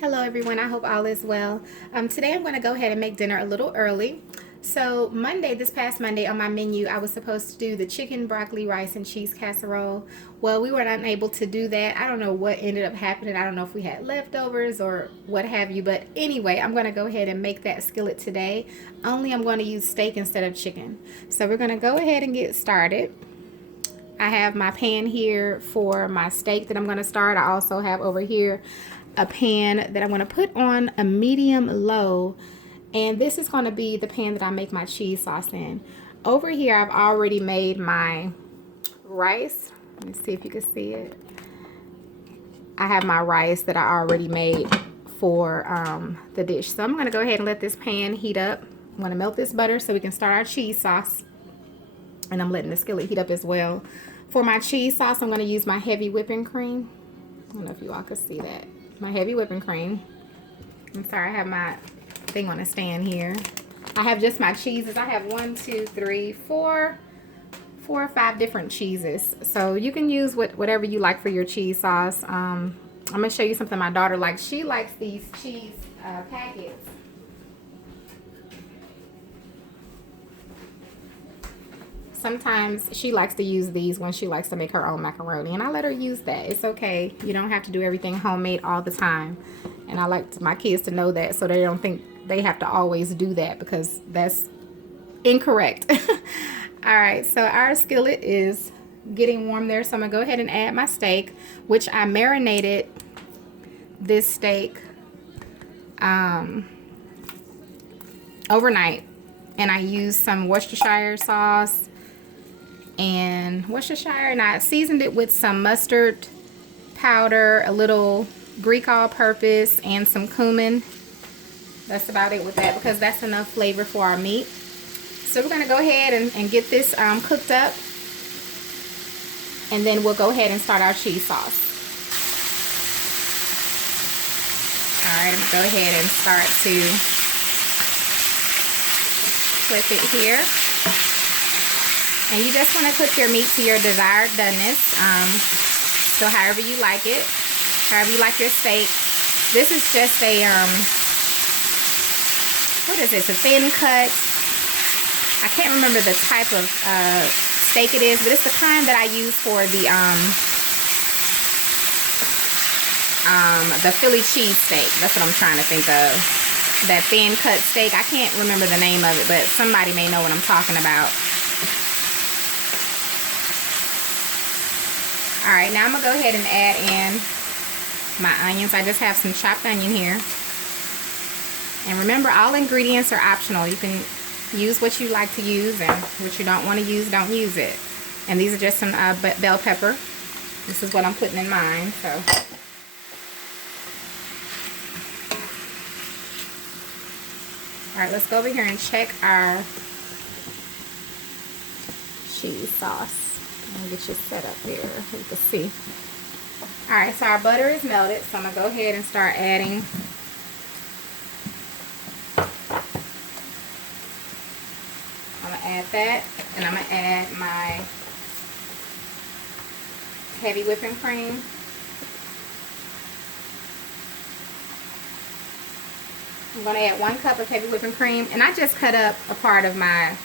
Hello everyone, I hope all is well. Today I'm going to go ahead and make dinner a little early. So this past Monday on my menu, I was supposed to do the chicken, broccoli, rice, and cheese casserole. Well, we were unable to do that. I don't know what ended up happening. I don't know if we had leftovers or what have you. But anyway, I'm going to go ahead and make that skillet today. Only I'm going to use steak instead of chicken. So we're going to go ahead and get started. I have my pan here for my steak that I'm going to start. I also have over here a pan that I'm going to put on a medium low, and this is going to be the pan that I make my cheese sauce in. Over here I've already made my rice. Let me see if you can see it. I have my rice that I already made for the dish. So I'm going to go ahead and let this pan heat up. I'm going to melt this butter so we can start our cheese sauce, and I'm letting the skillet heat up as well. For my cheese sauce, I'm going to use my heavy whipping cream. I don't know if you all can see that. My heavy whipping cream. I'm sorry, I have my thing on a stand here. I have just my cheeses. I have 4 or 5 different cheeses. So you can use whatever you like for your cheese sauce. I'm going to show you something my daughter likes. She likes these cheese packets. Sometimes she likes to use these when she likes to make her own macaroni, and I let her use that. It's okay. You don't have to do everything homemade all the time. And I like my kids to know that so they don't think they have to always do that, because that's incorrect. All right, so our skillet is getting warm there. So I'm going to go ahead and add my steak, which I marinated this steak overnight. And I used some Worcestershire sauce and I seasoned it with some mustard powder, a little Greek all-purpose, and some cumin. That's about it with that, because that's enough flavor for our meat. So we're going to go ahead and get this cooked up, and then we'll go ahead and start our cheese sauce. Alright, I'm going to go ahead and start to flip it here. And you just want to cook your meat to your desired doneness. So however you like it, however you like your steak. This is just a what is this? A thin cut. I can't remember the type of steak it is, but it's the kind that I use for the Philly cheese steak. That's what I'm trying to think of. That thin cut steak. I can't remember the name of it, but somebody may know what I'm talking about. Alright, now I'm going to go ahead and add in my onions. I just have some chopped onion here. And remember, all ingredients are optional. You can use what you like to use, and what you don't want to use, don't use it. And these are just some bell pepper. This is what I'm putting in mine. So alright, let's go over here and check our cheese sauce. Let me get you set up here so you can see. Alright, so our butter is melted, so I'm going to go ahead and start adding I'm going to add that, and I'm going to add my heavy whipping cream. I'm going to add 1 cup of heavy whipping cream, and I just cut up a part of my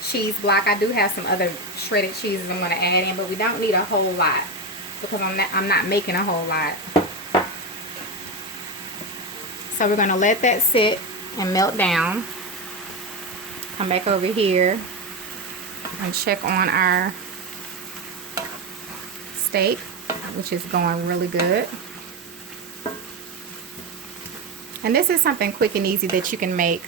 cheese block. I do have some other shredded cheeses I'm going to add in, but we don't need a whole lot, because I'm not making a whole lot. So we're going to let that sit and melt down. Come back over here and check on our steak, which is going really good. And this is something quick and easy that you can make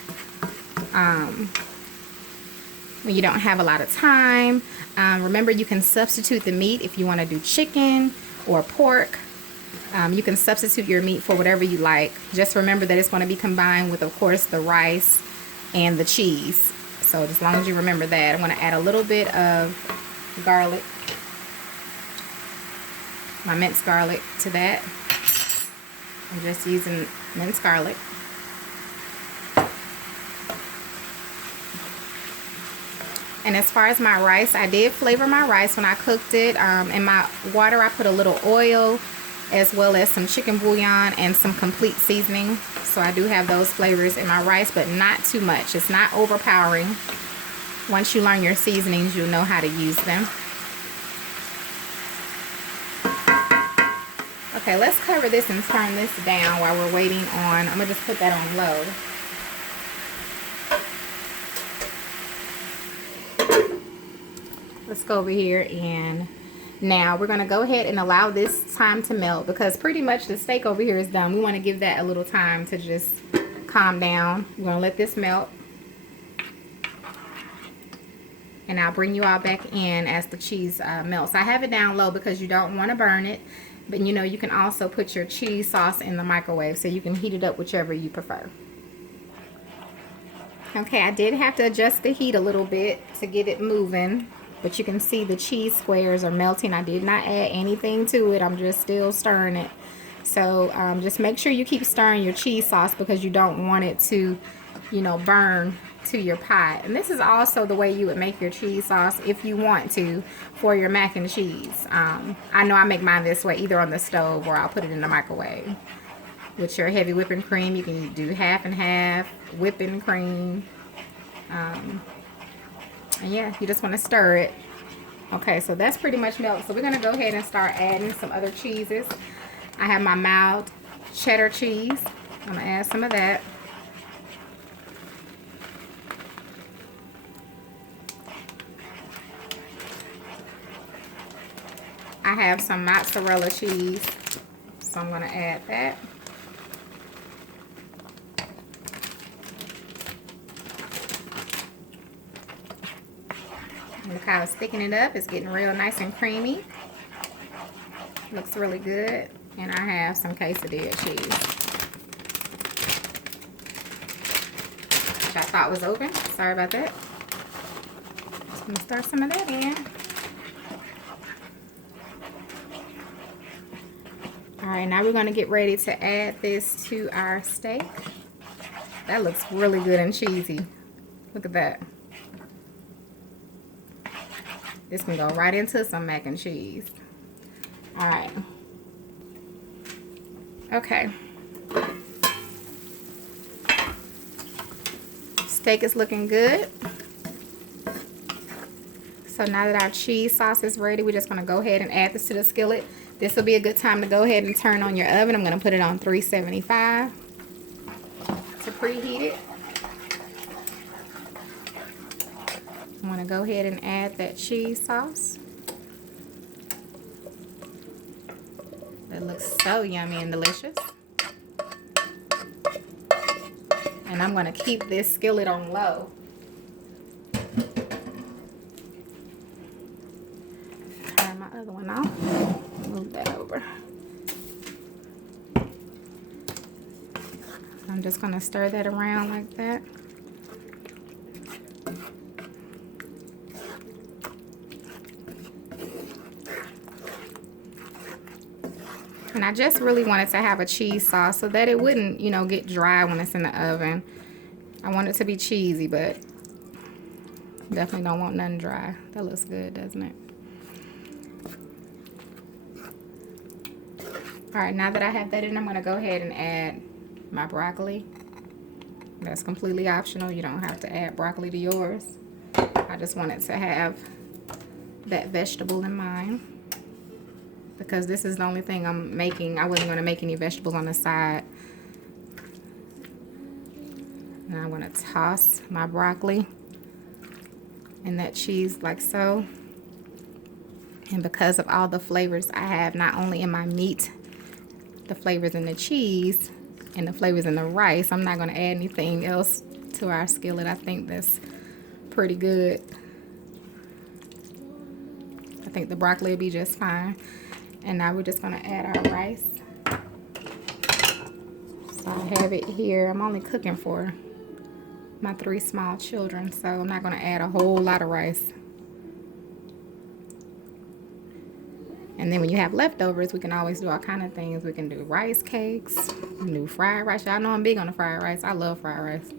when you don't have a lot of time. Remember, you can substitute the meat if you want to do chicken or pork. You can substitute your meat for whatever you like. Just remember that it's going to be combined with, of course, the rice and the cheese. So as long as you remember that, I'm going to add a little bit of garlic, my minced garlic, to that. I'm just using minced garlic. And as far as my rice, I did flavor my rice when I cooked it. In my water, I put a little oil as well as some chicken bouillon and some complete seasoning. So I do have those flavors in my rice, but not too much. It's not overpowering. Once you learn your seasonings, you'll know how to use them. Okay, let's cover this and turn this down while we're waiting on. I'm gonna just put that on low. Let's go over here, and now we're gonna go ahead and allow this time to melt, because pretty much the steak over here is done. We want to give that a little time to just calm down. We're gonna let this melt, and I'll bring you all back in as the cheese melts. I have it down low because you don't want to burn it, but you know, you can also put your cheese sauce in the microwave, so you can heat it up whichever you prefer. Okay, I did have to adjust the heat a little bit to get it moving, but you can see the cheese squares are melting. I did not add anything to it. I'm just still stirring it. So just make sure you keep stirring your cheese sauce, because you don't want it to, you know, burn to your pot. And this is also the way you would make your cheese sauce if you want to for your mac and cheese. I know I make mine this way, either on the stove or I'll put it in the microwave. With your heavy whipping cream, you can do half and half whipping cream. And yeah, you just want to stir it. Okay, so that's pretty much melted. So we're going to go ahead and start adding some other cheeses. I have my mild cheddar cheese. I'm going to add some of that. I have some mozzarella cheese, so I'm going to add that. Look how it's thickening it up. It's getting real nice and creamy. Looks really good. And I have some quesadilla cheese, which I thought was open. Sorry about that. Just going to stir some of that in. Alright, now we're going to get ready to add this to our steak. That looks really good and cheesy. Look at that. This can go right into some mac and cheese. Alright. Okay. Steak is looking good. So now that our cheese sauce is ready, we're just going to go ahead and add this to the skillet. This will be a good time to go ahead and turn on your oven. I'm going to put it on 375 to preheat it. I'm going to go ahead and add that cheese sauce. That looks so yummy and delicious. And I'm going to keep this skillet on low. Turn my other one off. Move that over. I'm just going to stir that around like that. And I just really wanted to have a cheese sauce so that it wouldn't, you know, get dry when it's in the oven. I want it to be cheesy, but definitely don't want nothing dry. That looks good, doesn't it? Alright, now that I have that in, I'm going to go ahead and add my broccoli. That's completely optional. You don't have to add broccoli to yours. I just wanted to have that vegetable in mine, because this is the only thing I'm making. I wasn't going to make any vegetables on the side. And I'm going to toss my broccoli and that cheese like so. And because of all the flavors I have, not only in my meat, the flavors in the cheese, and the flavors in the rice, I'm not going to add anything else to our skillet. I think that's pretty good. I think the broccoli will be just fine. And now we're just going to add our rice. So I have it here. I'm only cooking for my 3 small children, so I'm not going to add a whole lot of rice. And then when you have leftovers, we can always do all kind of things. We can do rice cakes, we can do fried rice. Y'all know I'm big on the fried rice. I love fried rice.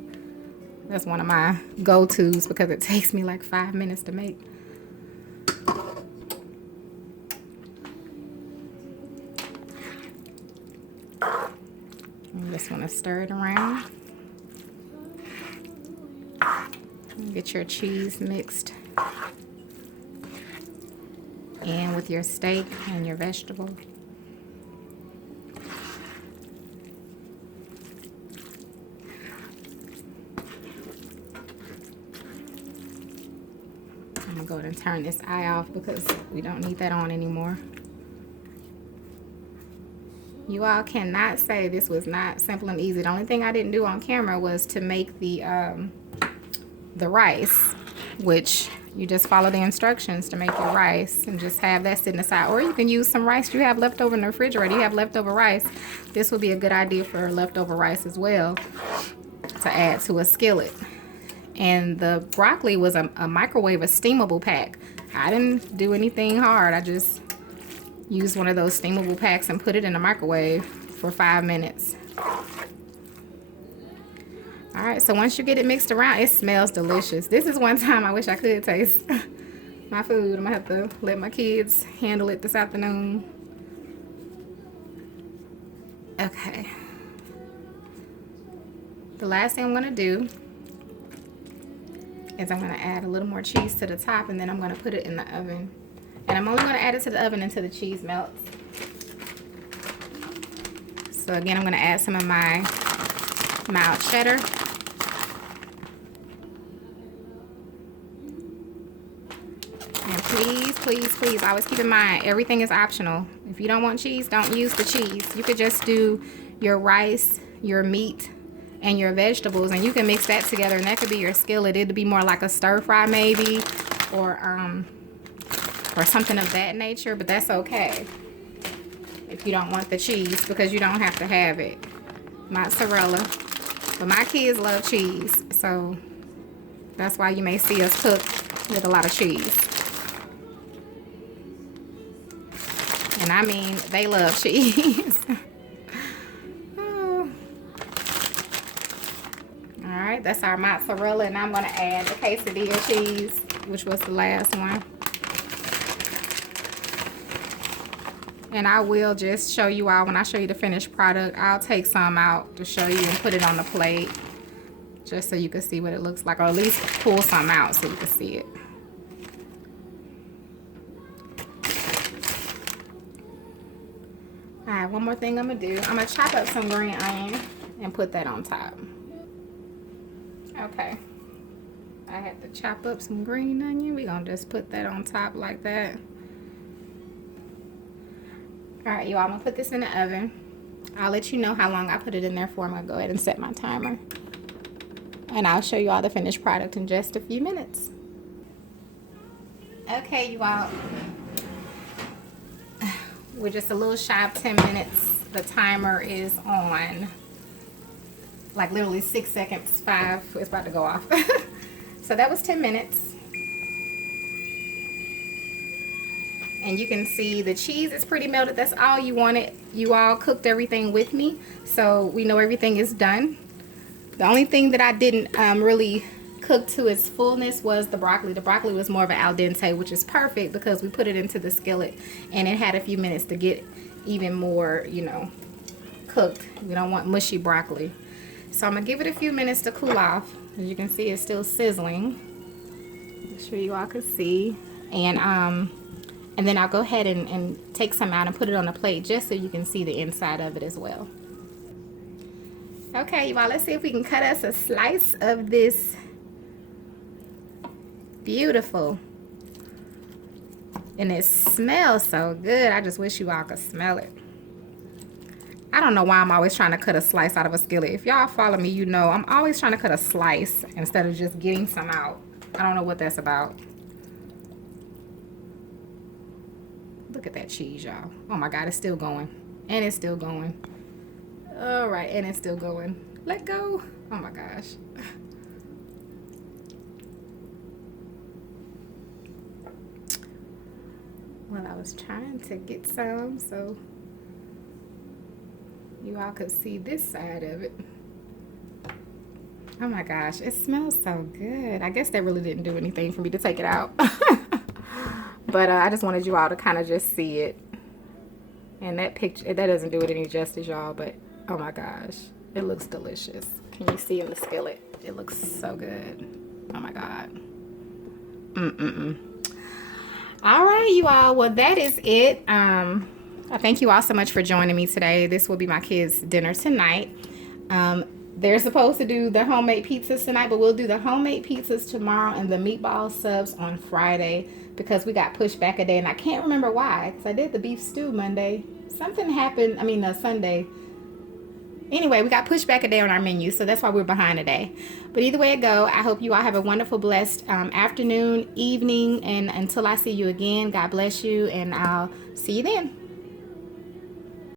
That's one of my go-tos because it takes me like 5 minutes to make. just want to stir it around. Get your cheese mixed in with your steak and your vegetable. I'm gonna go ahead and turn this eye off because we don't need that on anymore. You all cannot say this was not simple and easy. The only thing I didn't do on camera was to make the rice, which you just follow the instructions to make your rice and just have that sitting aside. Or you can use some rice you have left over in the refrigerator. You have leftover rice. This would be a good idea for leftover rice as well to add to a skillet. And the broccoli was a microwave, a steamable pack. I didn't do anything hard. I just used one of those steamable packs and put it in the microwave for 5 minutes. All right, so once you get it mixed around, it smells delicious. This is one time I wish I could taste my food. I'm gonna have to let my kids handle it this afternoon. Okay. The last thing I'm gonna do is I'm gonna add a little more cheese to the top, and then I'm gonna put it in the oven. And I'm only gonna add it to the oven until the cheese melts. So again, I'm gonna add some of my mild cheddar. And please, please, please, always keep in mind, everything is optional. If you don't want cheese, don't use the cheese. You could just do your rice, your meat, and your vegetables, and you can mix that together, and that could be your skillet. It'd be more like a stir fry maybe, or something of that nature, but that's okay if you don't want the cheese, because you don't have to have it. Mozzarella. But my kids love cheese, so that's why you may see us cook with a lot of cheese. And I mean, they love cheese. Oh. Alright, that's our mozzarella, and I'm going to add the quesadilla cheese, which was the last one. And I will just show you all, when I show you the finished product, I'll take some out to show you and put it on the plate, just so you can see what it looks like, or at least pull some out so you can see it. Alright, one more thing I'm going to do. I'm going to chop up some green onion and put that on top. Okay. I had to chop up some green onion. We're going to just put that on top like that. Alright, you all, I'm going to put this in the oven. I'll let you know how long I put it in there for. I'm going to go ahead and set my timer. And I'll show you all the finished product in just a few minutes. Okay, you all. We're just a little shy of 10 minutes. The timer is on. Like literally 6 seconds, 5. It's about to go off. So that was 10 minutes. And you can see the cheese is pretty melted. That's all you wanted. You all cooked everything with me, so we know everything is done. The only thing that I didn't really cook to its fullness was the broccoli. The broccoli was more of an al dente, which is perfect because we put it into the skillet and it had a few minutes to get even more, you know, cooked. We don't want mushy broccoli. So I'm gonna give it a few minutes to cool off. As you can see, it's still sizzling. Make sure you all can see. And then I'll go ahead and take some out and put it on a plate just so you can see the inside of it as well. Okay, you all, let's see if we can cut us a slice of this beautiful. And it smells so good. I just wish you all could smell it. I don't know why I'm always trying to cut a slice out of a skillet. If y'all follow me, you know I'm always trying to cut a slice instead of just getting some out. I don't know what that's about. Look at that cheese, y'all. Oh my God, it's still going. And it's still going. All right, and it's still going. Let go. Oh my gosh. Well, I was trying to get some so you all could see this side of it. Oh my gosh, it smells so good. I guess they really didn't do anything for me to take it out. But I just wanted you all to kind of just see it. And that picture, that doesn't do it any justice, y'all, but oh my gosh. It looks delicious. Can you see in the skillet? It looks so good. Oh my God. All right, you all. Well, that is it. I thank you all so much for joining me today. This will be my kids' dinner tonight. They're supposed to do the homemade pizzas tonight, but we'll do the homemade pizzas tomorrow and the meatball subs on Friday because we got pushed back a day, and I can't remember why because I did the beef stew Monday. Something happened. I mean, Sunday. Anyway, we got pushed back a day on our menu, so that's why we're behind today. But either way it go, I hope you all have a wonderful, blessed afternoon, evening, and until I see you again, God bless you, and I'll see you then.